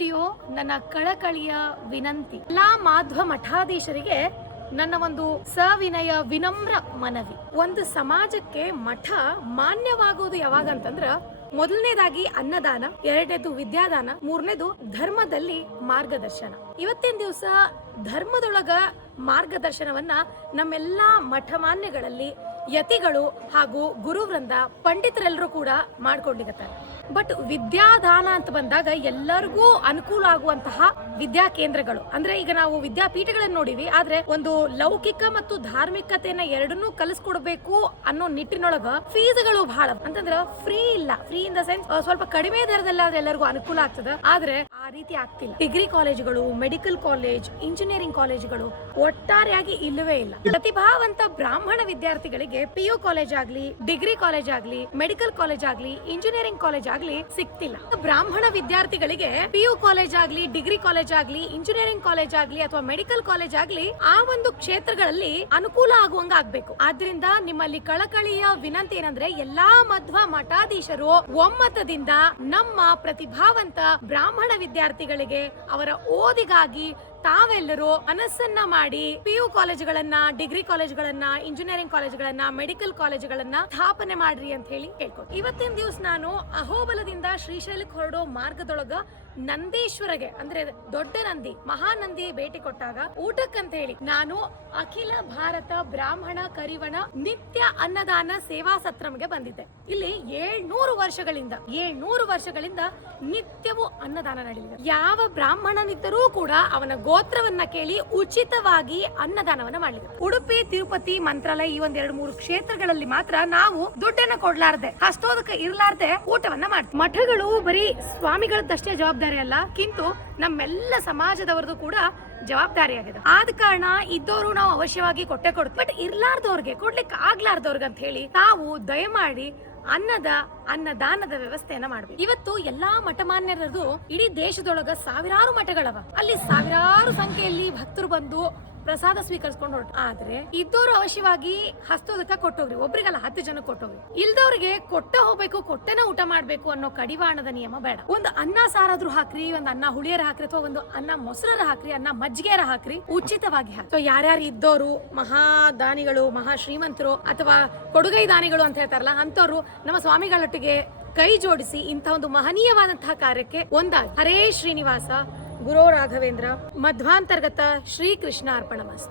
Video ನನ್ನ ಕಳಕಳಿಯ ವಿನಂತಿ. ಎಲ್ಲಾ ಮಾಧ್ವ ಮಠಾಧೀಶರಿಗೆ ನನ್ನ ಒಂದು ಸವಿನಯ ವಿನಮ್ರ ಮನವಿ. ಒಂದು ಸಮಾಜಕ್ಕೆ ಮಠ ಮಾನ್ಯವಾಗುವುದು ಯಾವಾಗಂತಂದ್ರ ಮೊದಲನೇದಾಗಿ ಅನ್ನದಾನ, ಎರಡನೇದು ವಿದ್ಯಾದಾನ, ಮೂರನೇದು ಧರ್ಮದಲ್ಲಿ ಮಾರ್ಗದರ್ಶನ. ಇವತ್ತಿನ ದಿವಸ ಧರ್ಮದೊಳಗ ಮಾರ್ಗದರ್ಶನವನ್ನ ನಮ್ಮೆಲ್ಲಾ ಮಠಮಾನ್ಯಗಳಲ್ಲಿ ಯತಿಗಳು ಹಾಗೂ ಗುರುವೃಂದ ಪಂಡಿತರೆಲ್ಲರೂ ಕೂಡ ಮಾಡ್ಕೊಂಡಿರ್ತಾರೆ. ಬಟ್ ವಿದ್ಯಾದಾನ ಅಂತ ಬಂದಾಗ ಎಲ್ಲರಿಗೂ ಅನುಕೂಲ ಆಗುವಂತಹ ವಿದ್ಯಾ ಕೇಂದ್ರಗಳು, ಅಂದ್ರೆ ಈಗ ನಾವು ವಿದ್ಯಾಪೀಠಗಳನ್ನ ನೋಡಿವಿ, ಆದ್ರೆ ಒಂದು ಲೌಕಿಕ ಮತ್ತು ಧಾರ್ಮಿಕತೆಯನ್ನ ಎರಡನ್ನೂ ಕಲಿಸ್ಕೊಡ್ಬೇಕು ಅನ್ನೋ ನಿಟ್ಟಿನೊಳಗ ಫೀಸ್ಗಳು ಬಹಳ ಅಂತಂದ್ರ ಫ್ರೀ ಇಲ್ಲ. ಫ್ರೀ ಇನ್ ದ ಸೆನ್ಸ್ ಸ್ವಲ್ಪ ಕಡಿಮೆ ದರದಲ್ಲಾದ್ರೆ ಎಲ್ಲರಿಗೂ ಅನುಕೂಲ ಆಗ್ತದ, ಆದ್ರೆ ಆ ರೀತಿ ಆಗ್ತಿಲ್ಲ. ಡಿಗ್ರಿ ಕಾಲೇಜುಗಳು, ಮೆಡಿಕಲ್ ಕಾಲೇಜ್, ಇಂಜಿನಿಯರಿಂಗ್ ಕಾಲೇಜುಗಳು ಒಟ್ಟಾರೆಯಾಗಿ ಇಲ್ಲವೇ ಇಲ್ಲ. ಪ್ರತಿಭಾವಂತ ಬ್ರಾಹ್ಮಣ ವಿದ್ಯಾರ್ಥಿಗಳಿಗೆ PU ಕಾಲೇಜ್ ಆಗ್ಲಿ, ಡಿಗ್ರಿ ಕಾಲೇಜ್ ಆಗ್ಲಿ, ಮೆಡಿಕಲ್ ಕಾಲೇಜ್ ಆಗ್ಲಿ, ಇಂಜಿನಿಯರಿಂಗ್ ಕಾಲೇಜ್ ಆಗ್ಲಿ ಸಿಗ್ತಿಲ್ಲ. ಬ್ರಾಹ್ಮಣ ವಿದ್ಯಾರ್ಥಿಗಳಿಗೆ PU ಕಾಲೇಜ್ ಆಗ್ಲಿ, ಡಿಗ್ರಿ ಕಾಲೇಜ್ ಆಗ್ಲಿ, ಇಂಜಿನಿಯರಿಂಗ್ ಕಾಲೇಜ್ ಆಗ್ಲಿ ಅಥವಾ ಮೆಡಿಕಲ್ ಕಾಲೇಜ್ ಆಗ್ಲಿ ಆ ಒಂದು ಕ್ಷೇತ್ರಗಳಲ್ಲಿ ಅನುಕೂಲ ಆಗುವಂಗ ಆಗ್ಬೇಕು. ಆದ್ರಿಂದ ನಿಮ್ಮಲ್ಲಿ ಕಳಕಳಿಯ ವಿನಂತಿ ಏನಂದ್ರೆ ಎಲ್ಲಾ ಮಧ್ವ ಮಠಾಧೀಶರು ಒಮ್ಮತದಿಂದ ನಮ್ಮ ಪ್ರತಿಭಾವಂತ ಬ್ರಾಹ್ಮಣ ವಿದ್ಯಾರ್ಥಿಗಳಿಗೆ ಅವರ ಓದಿಗಾಗಿ ತಾವೆಲ್ಲರೂ ಮನಸ್ಸನ್ನ ಮಾಡಿ PU ಕಾಲೇಜುಗಳನ್ನ, ಡಿಗ್ರಿ ಕಾಲೇಜುಗಳನ್ನ, ಇಂಜಿನಿಯರಿಂಗ್ ಕಾಲೇಜುಗಳನ್ನ, ಮೆಡಿಕಲ್ ಕಾಲೇಜುಗಳನ್ನ ಸ್ಥಾಪನೆ ಮಾಡ್ರಿ ಅಂತ ಹೇಳಿ ಕೇಳ್ಕೊಂಡು ಇವತ್ತಿನ ದಿವಸ ನಾನು ಅಹೋಬಲದಿಂದ ಶ್ರೀಶೈಲಕ್ಕೆ ಹೊರಡೋ ಮಾರ್ಗದೊಳಗ ನಂದೀಶ್ವರಗೆ ಅಂದ್ರೆ ದೊಡ್ಡ ನಂದಿ, ಮಹಾನಂದಿ ಭೇಟಿ ಕೊಟ್ಟಾಗ ಊಟಕ್ಕಂತ ಹೇಳಿ ನಾನು ಅಖಿಲ ಭಾರತ ಬ್ರಾಹ್ಮಣ ಕರಿವಣ ನಿತ್ಯ ಅನ್ನದಾನ ಸೇವಾ ಸತ್ರಮ್ಗೆ ಬಂದಿದ್ದೆ. ಇಲ್ಲಿ 700 ವರ್ಷಗಳಿಂದ ನಿತ್ಯವೂ ಅನ್ನದಾನ ನಡೆಯಲಿದೆ. ಯಾವ ಬ್ರಾಹ್ಮಣನಿದ್ದರೂ ಕೂಡ ಅವನ ಗೋತ್ರವನ್ನ ಕೇಳಿ ಉಚಿತವಾಗಿ ಅನ್ನದಾನವನ್ನ ಮಾಡಲಿದೆ. ಉಡುಪಿ, ತಿರುಪತಿ, ಮಂತ್ರಾಲಯ ಈ 2-3 ಕ್ಷೇತ್ರಗಳಲ್ಲಿ ಮಾತ್ರ ನಾವು ದುಡ್ಡನ್ನ ಕೊಡ್ಲಾರ್ದೆ, ಹಸ್ತೋದಕ್ಕೆ ಇರ್ಲಾರ್ದೆ ಊಟವನ್ನ ಮಾಡ್ತೀವಿ. ಮಠಗಳು ಬರೀ ಸ್ವಾಮಿಗಳದ್ದಷ್ಟೇ ಜವಾಬ್ದಾರಿ ಅಲ್ಲ, ಕಿಂತು ನಮ್ಮೆಲ್ಲ ಸಮಾಜದವರದು ಕೂಡ ಜವಾಬ್ದಾರಿಯಾಗಿದೆ. ಆದ ಕಾರಣ ಇದ್ದವರು ನಾವು ಅವಶ್ಯವಾಗಿ ಕೊಟ್ಟೆ ಕೊಡ್ತೀವಿ. ಬಟ್ ಇರ್ಲಾರ್ದವ್ರಿಗೆ, ಕೊಡ್ಲಿಕ್ಕೆ ಆಗ್ಲಾರ್ದವ್ರಿಗೆ ಅಂತ ಹೇಳಿ ತಾವು ದಯಮಾಡಿ ಅನ್ನದಾನದ ವ್ಯವಸ್ಥೆಯನ್ನ ಮಾಡ್ಬೇಕು. ಇವತ್ತು ಎಲ್ಲಾ ಮಠಮಾನ್ಯರದು ಇಡೀ ದೇಶದೊಳಗ ಸಾವಿರಾರು ಮಠಗಳವ. ಅಲ್ಲಿ ಸಾವಿರಾರು ಸಂಖ್ಯೆಯಲ್ಲಿ ಭಕ್ತರು ಬಂದು ಪ್ರಸಾದ ಸ್ವೀಕರಿಸ್ಕೊಂಡು ಹೊರಟು. ಆದ್ರೆ ಇದ್ದವರು ಅವಶ್ಯವಾಗಿ ಹಸ್ತೋದಕ್ಕ ಕೊಟ್ಟೋಗ್ರಿ, ಒಬ್ರಿಗಲ್ಲ 10 ಜನ ಕೊಟ್ಟೋಗ್ರಿ. ಇಲ್ದವ್ರಿಗೆ ಕೊಟ್ಟ ಹೋಗ್ಬೇಕು, ಕೊಟ್ಟೆನ ಊಟ ಮಾಡ್ಬೇಕು ಅನ್ನೋ ಕಡಿವಾಣದ ನಿಯಮ ಬೇಡ. ಒಂದು ಅನ್ನ ಸಾರಾದ್ರೂ ಹಾಕ್ರಿ, ಒಂದು ಅನ್ನ ಹುಳಿಯರ ಹಾಕ್ರಿ, ಅಥವಾ ಒಂದು ಅನ್ನ ಮೊಸರರ ಹಾಕ್ರಿ, ಅನ್ನ ಮಜ್ಜಿಗೆರ ಹಾಕ್ರಿ, ಉಚಿತವಾಗಿ ಹಾಕಿ. ಯಾರ್ಯಾರು ಇದ್ದವರು ಮಹಾದಾನಿಗಳು, ಮಹಾ ಶ್ರೀಮಂತರು ಅಥವಾ ಕೊಡುಗೈ ದಾನಿಗಳು ಅಂತ ಹೇಳ್ತಾರಲ್ಲ, ಅಂತವ್ರು ನಮ್ಮ ಸ್ವಾಮಿಗಳೊಟ್ಟಿಗೆ ಕೈ ಜೋಡಿಸಿ ಇಂಥ ಒಂದು ಮಹನೀಯವಾದಂತಹ ಕಾರ್ಯಕ್ಕೆ ಒಂದಾಗಿ. ಹರೇ ಶ್ರೀನಿವಾಸ, ಗುರೋ ರಾಘವೇಂದ್ರ, ಮಧ್ವಾಂತರ್ಗತ ಶ್ರೀಕೃಷ್ಣ ಅರ್ಪಣಮಸ್ತು.